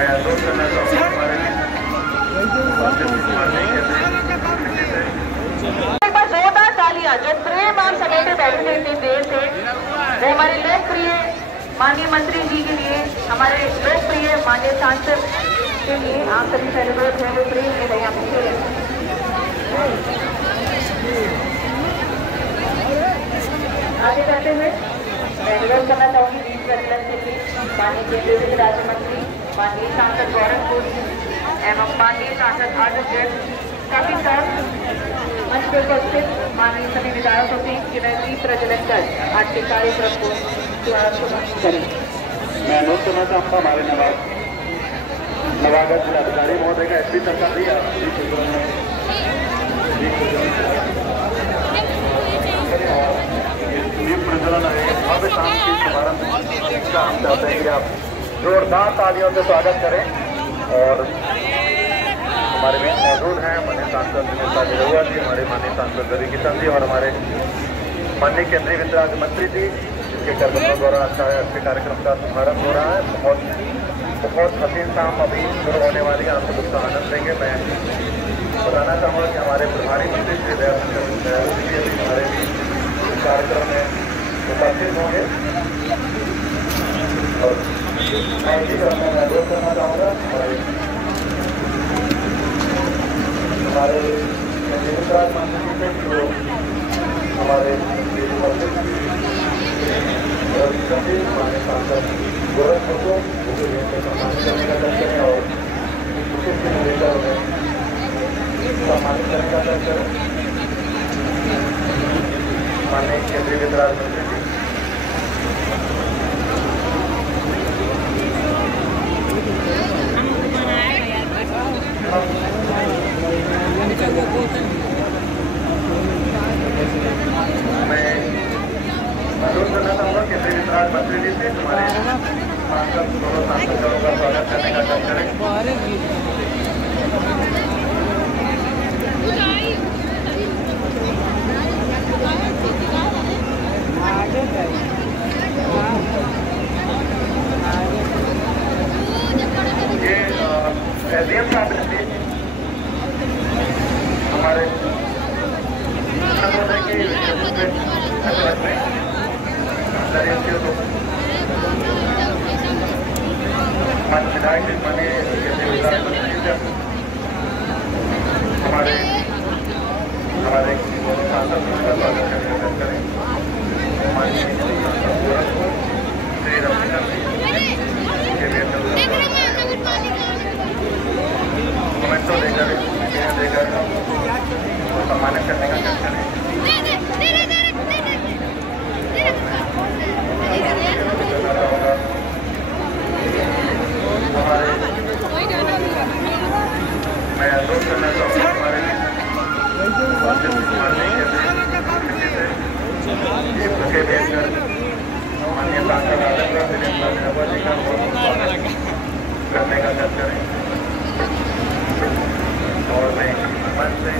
मैं अनुरोध करना चाहूँगा हमारे एक बार जोरदार तालियां जो प्रेम आप समेटे बैठे थे इतनी देर से, वो हमारे लोकप्रिय माननीय मंत्री जी के लिए, हमारे लोकप्रिय माननीय सांसद के लिए आप सभी सेलिब्रेट हैं वो प्रेम के लिए पीछे आगे बढ़ते हुए मैं अनुरोध करना चाहूंगी बीच प्रतिनिधि के बीच माननीय केंद्रीय वित्त राज्य मंत्री माननीय सांसद गौरव कोरी एवं माननीय सांसद आदर्श जैन काफी साथ मंच पर उपस्थित माननीय सभी विधायकों से कि वह दीप प्रज्वलन कर आज के कार्यक्रम को शुभारंभ करें। मैं अनुरोध करना चाहूँगा हमारे नवागत जिलाधिकारी महोदय का एसपी सरकार दी दीप प्रज्वलन है भव्य शाम की शुभारंभ का हम चाहते हैं कि आप जोरदार तालियों से स्वागत करें। और हमारे में मौजूद हैं माननीय सांसद दिनेश निरहुआ जी, हमारे माननीय सांसद रवि किशन जी और हमारे माननीय केंद्रीय वित्त राज्य मंत्री जी, जिनके कर्मचारियों द्वारा आज के कार्यक्रम का शुभारंभ हो रहा है। बहुत हसीन शाम अभी शुरू होने वाली है, आप सब उसका आनंद लेंगे। मैं बताना चाहूँगा कि हमारे प्रभारी मंत्री श्री दयाल जी अभी हमारे कार्यक्रम में उपस्थित होंगे। और मैं इसी क्रम में अनुरोध करना चाहूँगा हमारे वित्त मंत्री से जो हमारे हमारे सांसद गौरव को सम्मानित करने का दर्ज करें और लेकर उन्हें सम्मानित करने का दर्ज करें। माननीय केंद्रीय वित्त राज्य मंत्री जी मैं अनुरोध करना चाहूँगा केंद्रीय वित्त राज्य मंत्री जी से हमारे सांसद दोनों सांसदों का स्वागत करने का काम करें। ये एसडीएम साहब हमारे विधायक हमारे हमारे सांसद का स्वागत करें। कमेंटो देकर सम्मानित करने का काम करें। मैं अनुरोध करना चाहूँगा हमारे भूखे भेजकर माननीय सांसद आदर्श निरहुआ जी का स्वागत करने का दर्ज करें। और मैं मंच से